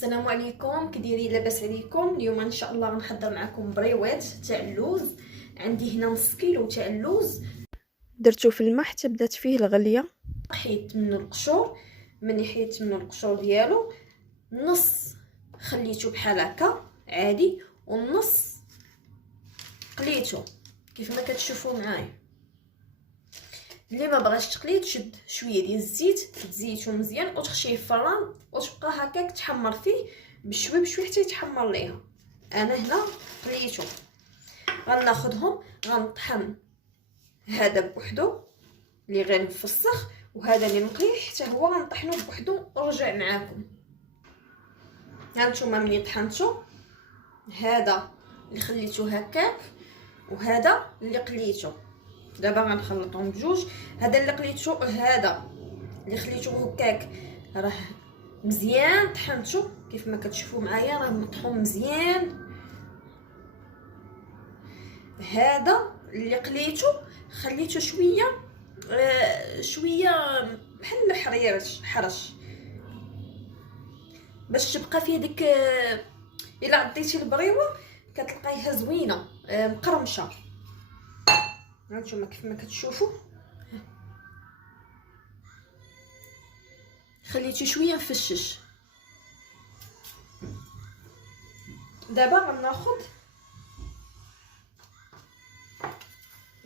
السلام عليكم، كي دايرين؟ لاباس عليكم؟ اليوم ان شاء الله غنحضر معكم بريوات تاع اللوز. عندي هنا نص كيلو تاع اللوز، درتو في الماء حتى بدات فيه الغليه. حيت منو القشور. من حيت منو القشور ديالو نص خليته بحال هكا عادي، والنص قليته كيف ما كتشوفوا معايا. اللي ما بغاش تقلي تشد شويه ديال الزيت، تزيتو مزيان وتخشيه في الفران وتبقى هكاك تحمر فيه بشوي بشوي حتى يتحمر ليها. انا هنا قليته. غناخذهم غنطحن هذا بوحدو اللي غنفسخ، وهذا اللي مقلي حتى هو غنطحنوه بوحدو ورجع معاكم. هانتوما ملي طحنتو هذا اللي خليته هكاك وهذا اللي قليته، دابا غنخلطهم بجوج. هذا اللي قليته هذا اللي خليته هكاك راه مزيان طحنته كيف ما كتشوفوا معايا، راه مطحون مزيان. هذا اللي قليته خليته شويه شويه بحال حرش باش تبقى فيه ديك الا عطيتي البريوه كتلقايها زوينه مقرمشه. هانتوما كيف ما كتشوفوا خليته شويه مفشش. دابا غناخذ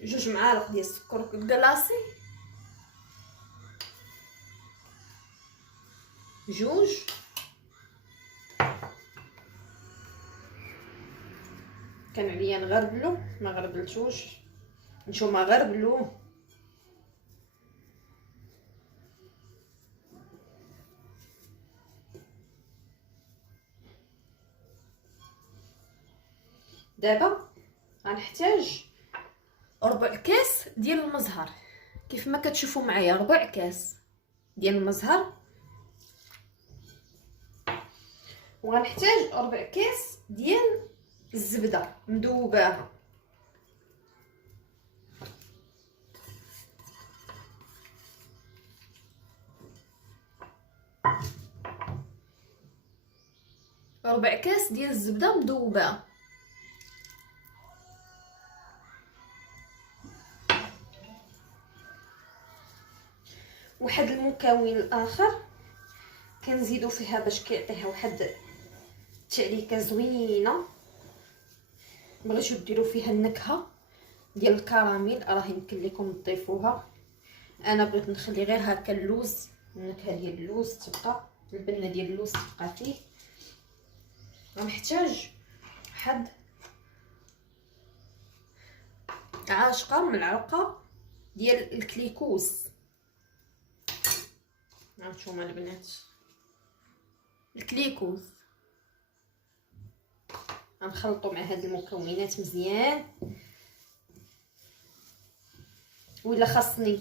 2 معالق ديال السكر كلاصي، 2 كان عليا نغربلو ما غربلتوش، نتوما غربلو. دابا غنحتاج ربع كاس ديال المزهر كيف ما كتشوفوا معايا، ربع كاس ديال المزهر. وغنحتاج ربع كاس ديال الزبده مذوباها. ربع كاس ديال الزبده مذوباها. واحد المكون الاخر كنزيدو فيها باش كيعطيها واحد التعليكه زوينه، بغيتو ديروا فيها النكهه ديال الكراميل راه يمكن لكم تضيفوها. انا بغيت نخلي غير هكا اللوز، النكهه ديال اللوز تبقى، البنه ديال اللوز تبقى فيه. غنحتاج واحد 10 ملعقه ديال الكليكوز. هانتوما البنات الكليكوز غنخلطوا مع هاد المكونات مزيان. ولا خاصني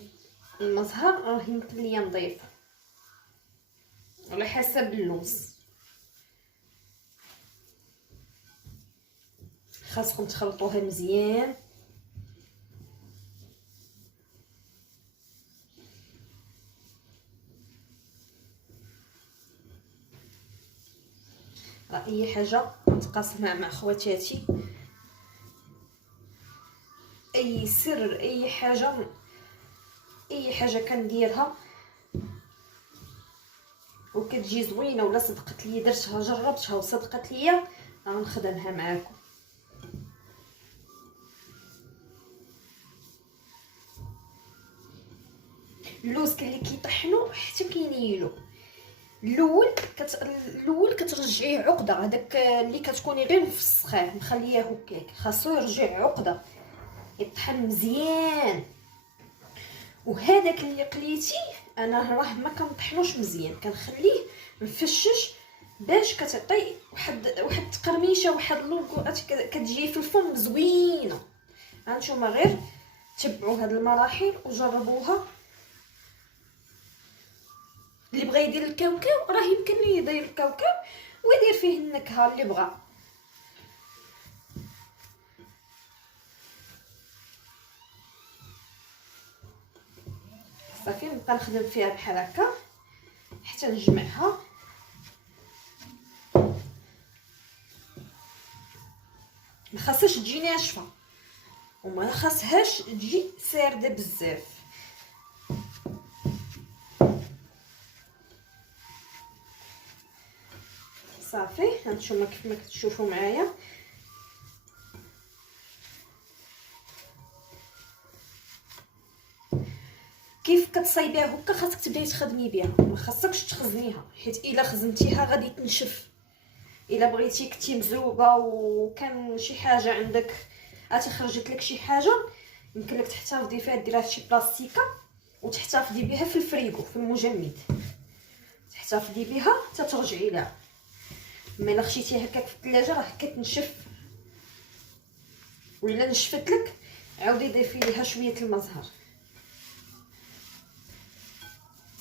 المزهر راه يمكن ليا نضيف على حسب اللوز. خاصكم تخلطوها مزيان. راه اي حاجه نتقاسمها مع خواتاتي، اي سر اي حاجه كنديرها وكتجي زوينه ولا صدقت لي، درتها جربتها وصدقت لي، غنخدمها معاكم. اللوز كاين اللي كيطحنوا حتى كينيلو. الاول كترجعيه عقده، هذاك اللي كتكوني غير مفسخاه مخليه هكاك خاصو يرجع عقده يطحن مزيان. وهذاك اللي قليتي انا راه ما كنطحنوش مزيان، كنخليه مفشش باش كتعطي واحد التقرميشه، واحد اللوغو كتجي في الفم زوينه. هانتوما غير تبعوا هاد المراحل وجربوها. اللي بغى يدير الكاوكاو راه يمكن ليه يدير الكاوكاو ويدير فيه النكهه اللي بغى. صافي نبقى نخدم فيها بحال هكا حتى نجمعها. خاصهاش تجي ناشفه وما خاصهاش تجي سارده بزاف. صافي هانتوما كيف ما كتشوفوا معايا كيف كتصايبيها هكا خاصك تبداي تخدمي بها، ما خاصكش تخزنيها حيت الا خزنتيها غادي تنشف. الا بغيتي كنتي مزوبه وكان شي حاجه عندك خرجت لك شي حاجه يمكن لك تحتفظي فيها، ديرها في شي بلاستيكه وتحتفظي بها في الفريغو في المجمد، تحتفظي بها حتى ترجعي لها. اما الا خشيتيها هكاك في الثلاجه راه كتنشف، ولا نشفت لك عاودي ضيفي ليها شويه الماء زهر.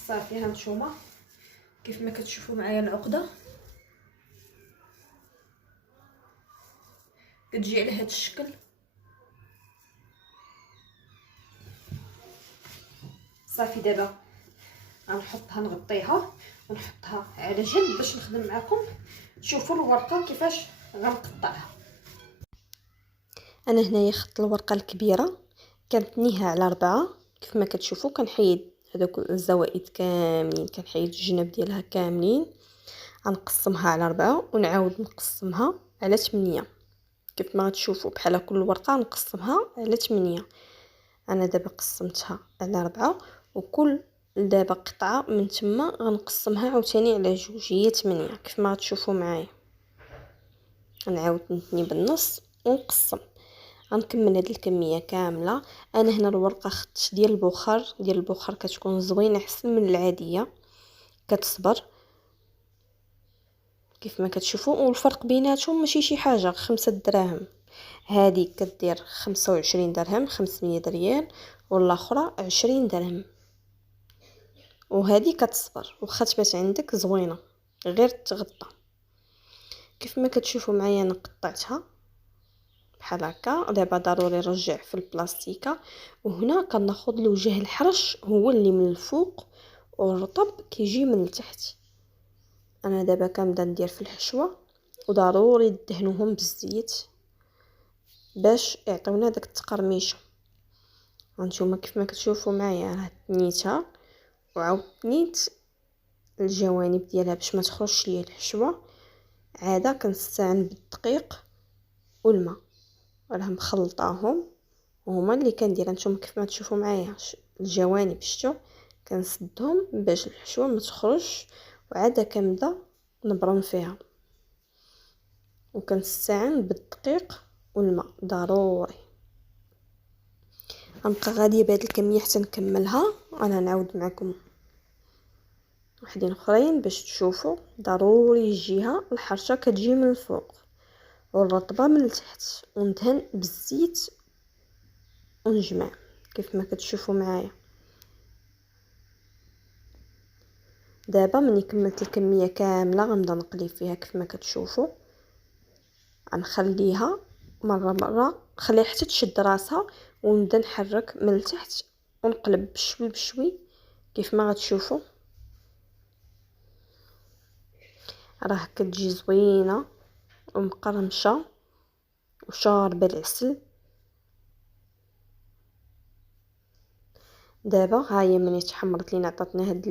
صافي هانتوما كيف ما كتشوفوا معايا العقده كتجي على هذا الشكل. صافي دابا غنحطها نغطيها ونحطها على جنب باش نخدم معكم تشوفوا الورقه كيفاش غنقطعها. انا هنايا خدت الورقه الكبيره كنتنيها على 4. كيف ما كتشوفوا كنحيد هذوك الزوائد كاملين، كنحيد الجناب ديالها كاملين، غنقسمها على 4 ونعاود نقسمها على 8. كيف ما تشوفوا بحال كل ورقه نقسمها على 8. انا دابا قسمتها على 4 وكل دابا قطعه من تما غنقسمها عاوتاني على 2 هي 8. كيف ما تشوفوا معايا نعاود نتني بالنص ونقسم. غنكمل هاد الكميه كامله. انا هنا الورقه خدت ديال البخار كتكون زوينه احسن من العاديه، كتصبر كيف ما كتشوفوا. والفرق بيناتهم ماشي شي حاجه، 5 دراهم. هذه كدير 25 درهم 500 ريال، والاخرى 20 درهم. وهذه كتصبر وخا تبات عندك زوينه غير تغطى. كيف ما كتشوفوا معايا انا قطعتها بحال هكا. دابا ضروري نرجع في البلاستيكه، وهنا كناخذ الوجه الحرش هو اللي من الفوق والرطب كيجي من التحت. انا دابا كنبدا ندير في الحشوه وضروري ندهنوهم بالزيت باش يعطيونا داك التقرميشه. هانتوما كيف ما كتشوفوا معايا راه تنيتها وعاود تنيت الجوانب ديالها باش ما تخرجش ليا الحشوه. عاده كنستعن بالدقيق والماء راه مخلطاهم وهما اللي كندير. هانتوما كيف ما تشوفوا معايا الجوانب شتو كنسدهم باش الحشوه ما تخرج، وعاده كنبدا نبرم فيها وكنستعن بالدقيق والماء ضروري. غنبقى غاديه بهاد الكميه حتى نكملها. انا نعاود معكم وحدين اخرين باش تشوفوا. ضروري الجهه الحرشه كتجي من الفوق والرطبه من التحت، وندهن بالزيت ونجمع كيف ما كتشوفوا معايا. دابا ملي كملت الكميه كامله غنبدا نقلي فيها كيف ما كتشوفوا. غنخليها مره نخليها حتى تشد راسها ونبدا نحرك من التحت ونقلب بشوي بشوي كيف ما غتشوفوا. راه كتجي زوينه ومقرمشه وشاربه العسل. دابا ها هي ملي تحمرت لينا عطاتنا هاد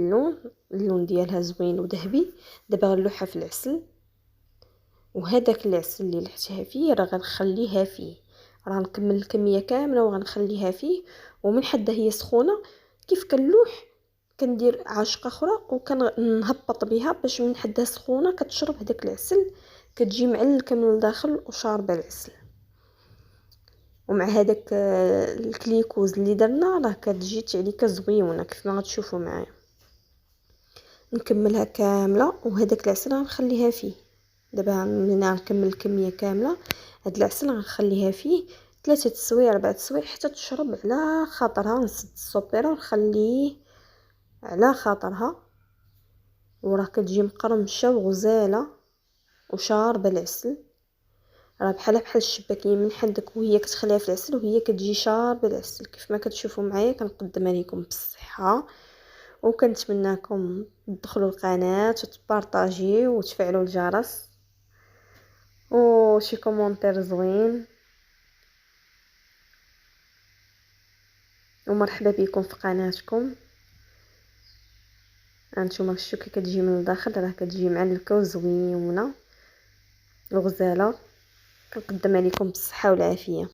اللون ديالها زوين وذهبي. دابا غنلوحها في العسل، وهذاك العسل اللي لحتها فيه راه غنخليها فيه. راه نكمل الكميه كامله وغنخليها فيه، ومن حدا هي سخونه كيف كنلوح كندير عاشقه اخرى وكنهبط بها باش من حدها سخونه كتشرب هذاك العسل كتجي معلكه من الداخل وشاربه العسل. ومع هذاك الكليكوز اللي درنا راه كتجي عليك زويونه كيف ما غتشوفوا معايا. نكملها كامله وهذاك العسل غنخليها فيه. دابا ملي نكمل الكميه كامله هاد العسل غنخليها فيه 3 سوايع 4 سوايع حتى تشرب على خاطرها. نسد السوبيره ونخليه على خاطرها، وراه كتجي مقرمشه وغزاله وشاربه العسل. راه بحال الشباكيه من حدك وهي كتخليها في العسل وهي كتجي شاربه العسل كيف ما كتشوفوا معايا. كنقدمها لكم بالصحه وكنتمنىكم تدخلوا القناه وتبارطاجيو وتفعلوا الجرس وشي كومونتير زوين. ومرحبا بكم في قناتكم. هانتوما شفتوا كي كتجي من الداخل، راه كتجي معلكه وزوينه وغزاله. كنقدم عليكم بالصحه والعافيه.